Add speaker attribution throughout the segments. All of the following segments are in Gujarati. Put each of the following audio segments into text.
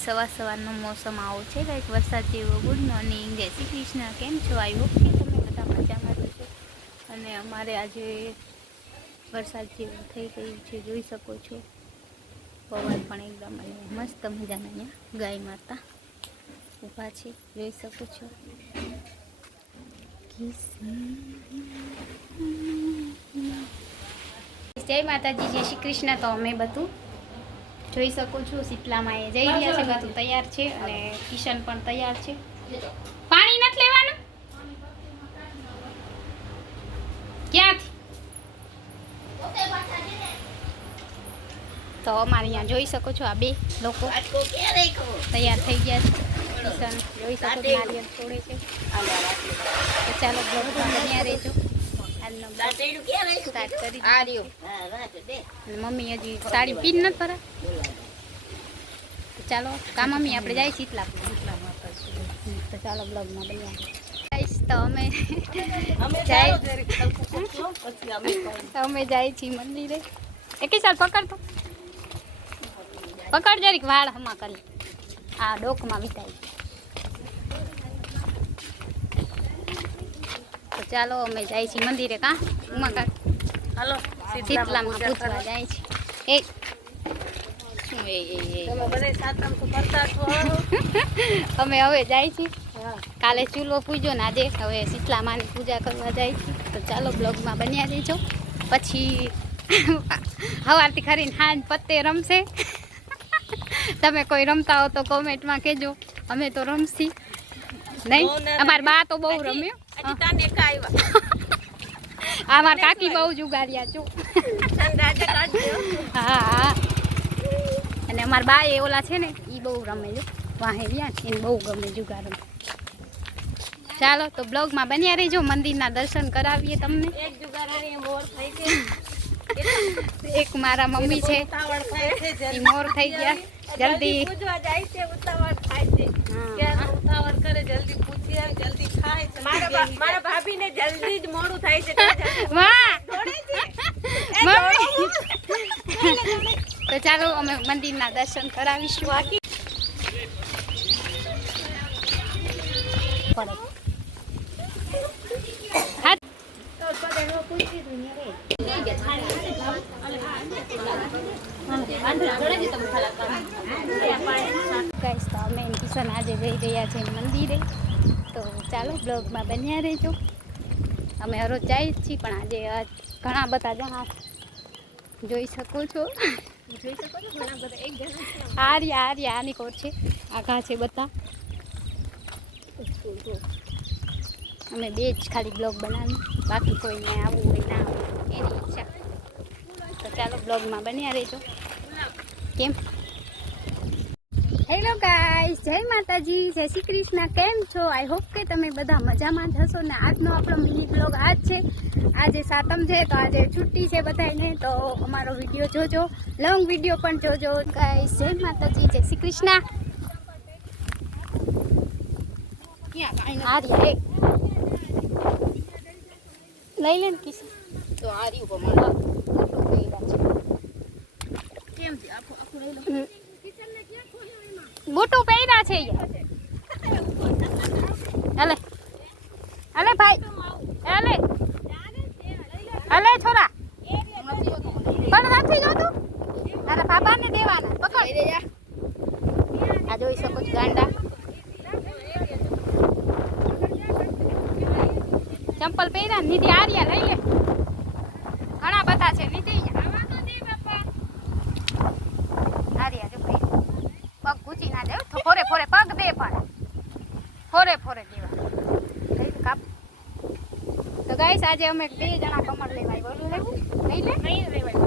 Speaker 1: સવાર સવારનો મોસમ આવો છે, કંઈક વરસાદ જેવો ગુડ મોર્નિંગ જય શ્રી કૃષ્ણ, કેમ છો? આઈ હોપ કે તમે બધા મજામાં છો અને અમારે આજે વરસાદ જેવું થઈ ગયું છે, જોઈ શકો છો. પવન પણ એકદમ મસ્ત મજાના અહીંયા ગાય માતા ઊભા છે, જોઈ શકો છો. જય માતાજી, જય શ્રી કૃષ્ણ. તો અમે બધું જોઈ શકો છો, શીતલામાં એ જઈ રહ્યા છે, બધું તૈયાર છે અને કિશન પણ તૈયાર છે. પાણી નથી લેવાનું? ક્યાંથી? તો અમારે અહીંયા જોઈ શકો છો આ બે લોકો તૈયાર થઈ ગયા છે. જોઈ શકો છો, નારિયેળ છોડે છે. ચાલો બ્લોગ બન્યા રહેજો. મમ્મી હજી સાડી પીન નથી ભરા ચાલો કા મમ્મી આપણે જાય શીતલા તો ચાલો બ્લોગમાં ગાઈસ તો અમે અમે જાય છીએ મંદિરે. એકી સાલ પકડ તો. પકડ જરીક વાળ હમા કરી. આ ડોકમાં વિતાય તો ચાલો અમે જાય છીએ મંદિરે કા? ઉમા કા
Speaker 2: હાલો
Speaker 1: શીતલામાં પૂછવા જાય છે. એ શું
Speaker 2: છો
Speaker 1: અમે હવે જાય છીએ. કાલે ચૂલો પૂજો ને આજે હવે શીતલા માની પૂજા કરવા જાય છે તો ચાલો બ્લોગમાં બન્યા દેજો પછી સવારથી ખરીને હાન પત્તે રમશે. તમે કોઈ રમતા હો તો કોમેન્ટમાં કહેજો. અમે તો રમશી. નહીં? અમાર બા તો બહુ રમ્યો.
Speaker 2: હજી
Speaker 1: આ મારા કાકી બહુ જુગાર્યા છો.
Speaker 2: સંડાજે
Speaker 1: હા હા. અને અમારા બા એ ઓલા છે ને એ બહુ રમે છે. વાહે રહ્યા એને બહુ ગમે રમે. ચાલો તો બ્લોગમાં બન્યા રહેજો. મંદિરના દર્શન કરાવીએ તમને.
Speaker 2: એક જુગારાની મોર થઈ ગઈ.
Speaker 1: એક મારા મમ્મી છે.
Speaker 2: છે
Speaker 1: મોર થઈ ગયા. જલ્દી
Speaker 2: જાય છે છે કરે જલ્દી પૂછી આવે જલ્દી ખાય મારા મારા ભાભીને જલ્દી જ મોડું થાય છે
Speaker 1: તો ચાલો અમે મંદિરના દર્શન કરાવીશું. પડો. હા ગાઈસ તો અમે કિશન આજે જઈ રહ્યા છીએ મંદિરે. તો ચાલો બ્લોગમાં બન્યા રહેજો. અમે હરોજ જઈએ જ છીએ, પણ આજે ઘણા બધા જણા જોઈ શકો છો.
Speaker 2: જોઈ શકો છો ઘણા બધા
Speaker 1: આર્યા આર્યા, આની કોર છે. આઘા છે બધા. અમે બે જ ખાલી બ્લોગ બનાવી બાકી કોઈને આવવું હોય ના આવવું એની ઈચ્છા. તો ચાલો બ્લોગમાં બન્યા રહેજો. કેમ? હેલો ગાઈસ જય માતાજી જય શ્રી કૃષ્ણ. કેમ છો? આઈ હોપ કે તમે બધા મજામાં થશો ને આજનો આપણો મિની બ્લોગ આજ છે. આજે સાતમ છે તો આજે છુટ્ટી છે બધાને તો અમારો વીડિયો જોજો. લોંગ વીડિયો પણ જોજો. ગાઈસ જય માતાજી જય શ્રી કૃષ્ણ. આ રહ્યા એક. લઈ લે ને કિશન.
Speaker 2: તો આ રહ્યું
Speaker 1: હમ. બુટું પહેર્યા છે હાલે હાલે ભાઈ. હાલે હાલે છોરા. પણ નથી જોતું? તારા બાબાને દેવાના. પકડ. આ જોઈ શકો છો ગાંડા. ચંપલ પહેર્યા નીતિ આર્યા લઈ લે. ઘણા બધા છે નિધિ. આર્યા જો ભાઈ. પગ ઘૂંચી ના દે. ફોરે ફોરે પગ બે પણ ફોરે ફોરે દેવા. કાપ. તો ગાઈસ આજે અમે બે જણા કમર લેવા આવ્યા. લેવું? નહીં લે? નહીં લેવાય.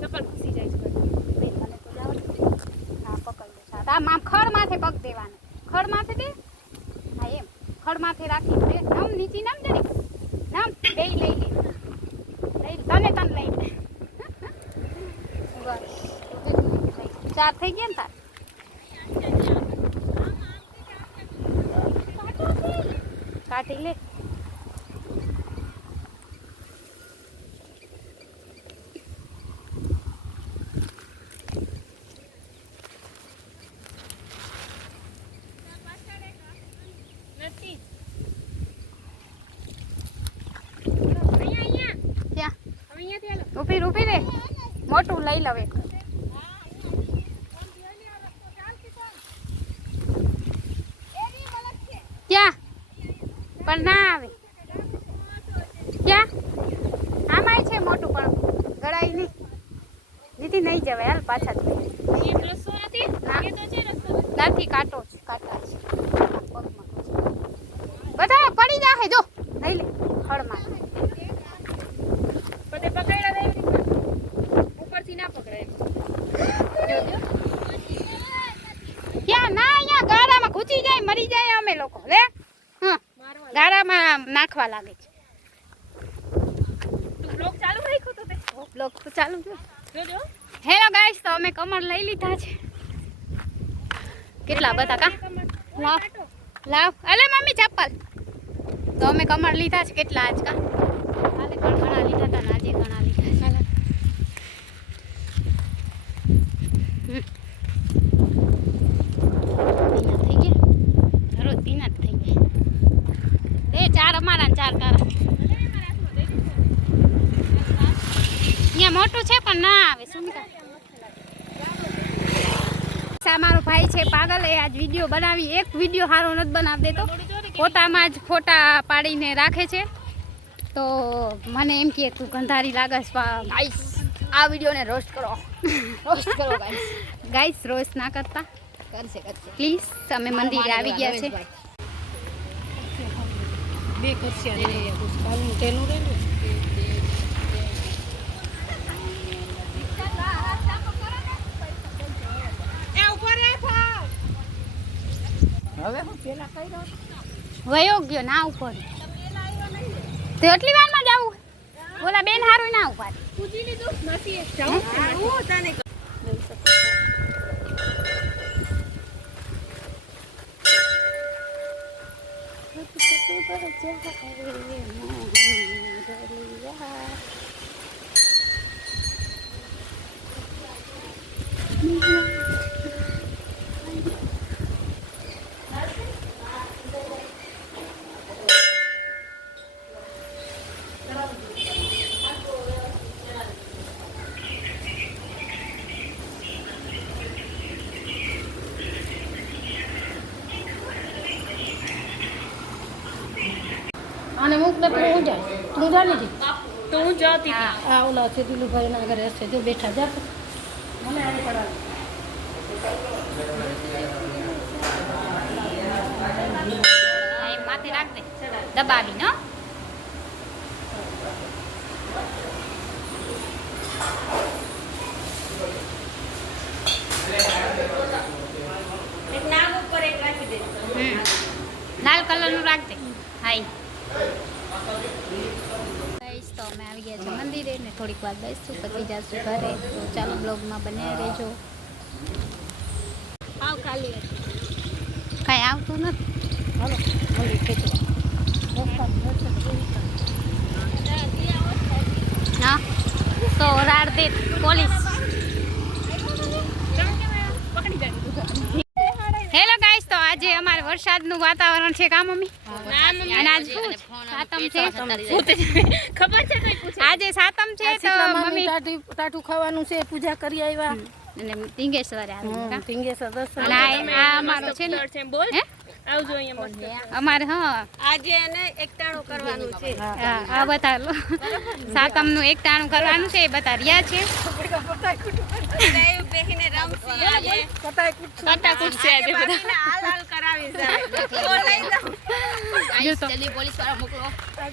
Speaker 1: ચપ્પલ ઘૂસી જાય છે બેન મને તો જાવ હા પકડ સાથ આમ આમ ખડ માથે પગ દેવાનો. ખડ માથે દે હા એમ. ખડ માથે રાખી દે નામ નીચી નામ દે નામ, બે લઈ લે. લઈ તને તને લઈ બસ. ચાર થઈ ગયા ને તાર? કાઢી લે. ઊભી ઊભી રે. મોટું લઈ લવે ક્યાં? પણ ના આવે. ક્યાં? આમાંય છે મોટું પણ. ગળાઈ નહીં. દીદી નહીં જવાય. હાલ પાછા જ ના. નથી કાંટો છે કાંટા છે પગમાં છે. બધા પડી જાહે જો લઈ લે ખડમાં ક્યાં ના અહીંયા ગારામાં ઘૂસી જાય મરી જાય અમે લોકો લે? હા ગારામાં નાખવા લાગે છે. બ્લોક તો ચાલુ છે હેલો ગાઈસ તો અમે કમર લઈ લીધા છે. કેટલા બધા કા? લાવ લાવ અલે મમ્મી ચપ્પલ. તો અમે કમર લીધા છે. કેટલા આજ કા? કાલે પણ ઘણા લીધા હતા આજે ઘણા લીધા છે હમ. ભીના થઈ ગયા રોજ ભીના જ થઈ ગયા બે ચાર અમારા ચાર કારણ અહીંયા મોટું છે પણ ના આવે સુમિતા આ મારો ભાઈ છે પાગલ. એ આજ વીડિયો બનાવી. એક વીડિયો સારો નથી બનાવી દેતો. પોતામાં જ ફોટા પાડીને રાખે છે. તો મને એમ કે તું ગંધારી લાગસ ગાઈસ
Speaker 3: આ વિડીયોને રોસ્ટ કરો. રોસ્ટ કરો ગાઈસ.
Speaker 1: રોસ્ટ ના કરતા.
Speaker 3: કરશે કરશે.
Speaker 1: પ્લીઝ અમે મંદિરે આવી ગયા છે.
Speaker 2: બે ખુરશી તેનું રેલું એ ઉપર રે થાવ
Speaker 3: હવે હું પેલા કઈ રહ્યો?
Speaker 1: વયો ગયો ના ઉપર તો એટલી વારમાં જવું બોલા બેન હારું ના ઉપર
Speaker 2: પૂજી લીધું નથી જાઉં હું તને
Speaker 3: આને મૂક ને તું હું જાય તું જા હતી?
Speaker 2: તો હું જતી
Speaker 1: હા
Speaker 3: આ ઓલા છે દિલુભાઈ ના ઘરે હશે. જો બેઠા જા. મને આવી પડાવ
Speaker 1: માથે રાખ દે. દબાવી ન
Speaker 2: નાલ નાગ ઉપર એક રાખી દે.
Speaker 1: હમ. લાલ કલરનું રાખ દે. હાઈ તો અમે આવી ગયા છે મંદિરે ને થોડીક વાર બેસશું પછી જઈશું ઘરે. તો ચાલો બ્લોગમાં બન્યા રહેજો.
Speaker 2: આવ ખાલી
Speaker 1: કાંઈ આવતું નથી?
Speaker 3: હાલો?
Speaker 1: હા? તો પોલીસ. ગાઈસ તો આજે અમારે વરસાદનું વાતાવરણ છે કા મમ્મી? અને આજ? સાતમ છે.
Speaker 2: ખબર છે કઈ પૂછે?
Speaker 1: આજે સાતમ છે તો મમ્મી
Speaker 3: ટાટી ટાટું ખાવાનું છે પૂજા કરી આવ્યા.
Speaker 1: અને ટીંગેશ્વરે આવ્યા કા?
Speaker 3: દર્શન
Speaker 1: આ આ અમારો છે ને
Speaker 2: બોલ.
Speaker 1: હે?
Speaker 2: આવજો અહીંયા
Speaker 1: અમારે હા.
Speaker 2: આજે એને એકટાણું કરવાનું છે.
Speaker 1: આ બતાવો. બધા નું એકટાણું એક કરવાનું છે એ બતા રહ્યા છે.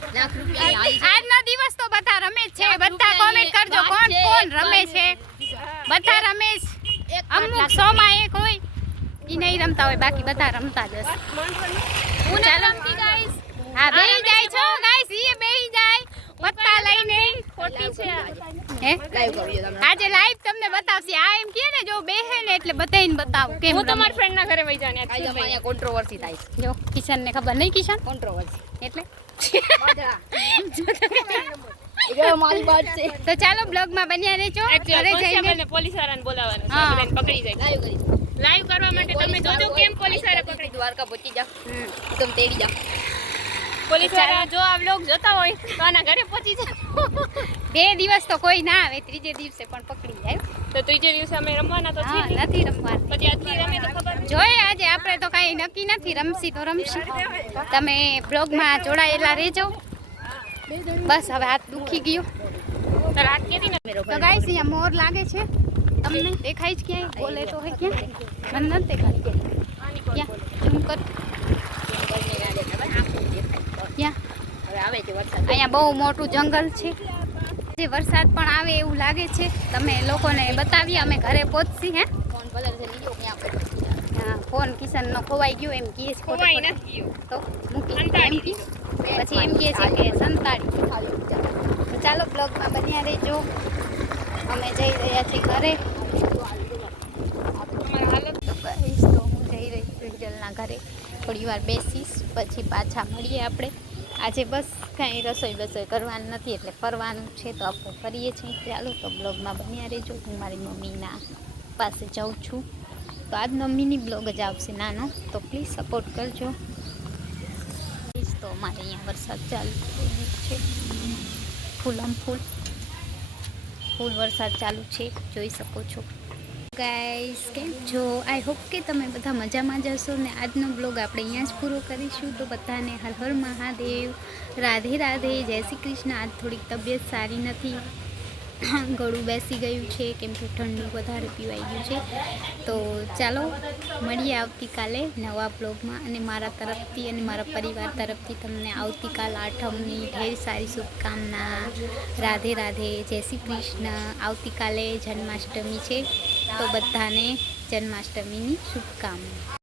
Speaker 1: આજનો દિવસ તો બધા રમે જ છે. બધા કોમેન્ટ કરજો કોણ કોણ રમે છે? બધા રમે છે અમુક સો માં એક ઈ નહીં રમતા હોય બાકી બધા રમતા જ હશે. હું ગાઈસ હા બેહી જાય છો ગાઈસ ઈ બેહી જાય. પત્તા લઈને.
Speaker 2: ખોટી છે
Speaker 1: હે?
Speaker 3: લાઈવ કરીએ
Speaker 1: આજે લાઈવ તમને બતાવશે. આ એમ કહે ને જો બેહે ને એટલે બતાવીને બતાવું કેમ
Speaker 2: હું. તમારા ફ્રેન્ડ ના ઘરે વઈ જાને
Speaker 3: આજે અહીંયા કોન્ટ્રોવર્સી થાય
Speaker 1: જો કિશન ને ખબર નહીં કિશન?
Speaker 3: કોન્ટ્રોવર્સી
Speaker 1: એટલે?
Speaker 3: એ મારી વાત છે.
Speaker 1: તો ચાલો બ્લોગમાં બન્યા રહેજો. ઘરે જઈને
Speaker 2: પોલીસ વાળાને બોલાવવાનું છે પકડી જાય.
Speaker 3: લાઈવ
Speaker 2: કરવા માટે તમે જોજો કેમ પોલીસવાળા પકડી. દ્વારકા પહોંચી
Speaker 1: હમ.
Speaker 2: તમે તેડી જાઓ. પોલીસવાળા જો આ વ્લોગ જોતા હોય તો આના ઘરે પહોંચી જાવ
Speaker 1: બે દિવસ તો કોઈ ના આવે ત્રીજે દિવસે પણ પકડી જાય.
Speaker 2: તો ત્રીજે દિવસે અમે રમવાના તો છે
Speaker 1: નથી રમવાના.
Speaker 2: પછી આજથી રમે તો ખબર
Speaker 1: જોઈએ આજે આપણે તો કાંઈ નક્કી નથી રમશી તો રમશી. તમે બ્લોગમાં જોડાયેલા રહેજો. બસ હવે હાથ દુખી ગયો.
Speaker 2: તો રાત કેદી ના મેરો
Speaker 1: તો ગાઈસ અહીંયા મોર લાગે છે. તમને દેખાય જ ક્યાંય? બોલે તો હોય ક્યાં મને નથી કર. અહીંયા બહુ મોટું જંગલ છે. જે વરસાદ પણ આવે એવું લાગે છે. તમે લોકોને બતાવીએ અમે ઘરે પહોંચશી હે?
Speaker 2: ફોન
Speaker 1: કિશનનો ખોવાઈ ગયો એમ કહે છે
Speaker 2: ખોવાઈ નથી ગયો.
Speaker 1: તો મૂકી. પછી એમ કહે છે કે સંતાડી. ચાલો બ્લોગમાં બન્યા રહેજો. અમે જઈ રહ્યા છીએ ઘરે
Speaker 2: અમારા હાલત
Speaker 1: તો કહીશ તો હું જઈ રહી છું ઘરે થોડી વાર બેસીશ, પછી પાછા મળીએ આપણે. આજે બસ કાંઈ રસોઈ બસોઈ કરવાનું નથી, એટલે ફરવાનું છે તો આપણે ફરીએ છીએ. ચાલો તો બ્લોગમાં બન્યા રહેજો. હું મારી મમ્મીના પાસે જાઉં છું. તો આજનો મિની બ્લોગ જ આવશે નાનો. તો પ્લીઝ સપોર્ટ કરજો. પ્લીઝ તો અમારે અહીંયા વરસાદ ચાલુ છે. ફૂલમ ફૂલ. ફૂલ વરસાદ ચાલુ છે. જોઈ શકો છો. ગાઈસ કેમ છો? આઈ હોપ કે તમે બધા મજામાં જશો ને આજનો બ્લોગ આપણે અહીંયા જ પૂરો કરીશું. તો બધાને હર હર મહાદેવ. રાધે રાધે, જય શ્રી કૃષ્ણ. આજ થોડીક તબિયત સારી નથી. ગળું બેસી ગયું છે, કેમ કે ઠંડુ વધારે પીવાઈ ગયું છે. તો ચાલો, મળીએ આવતીકાલે નવા બ્લોગમાં અને મારા તરફથી અને મારા પરિવાર તરફથી તમને આવતીકાલ આઠમની ઢેર સારી શુભકામના. રાધે રાધે, જય શ્રી કૃષ્ણ. આવતીકાલે જન્માષ્ટમી છે. તો બધાને જન્માષ્ટમીની શુભકામના.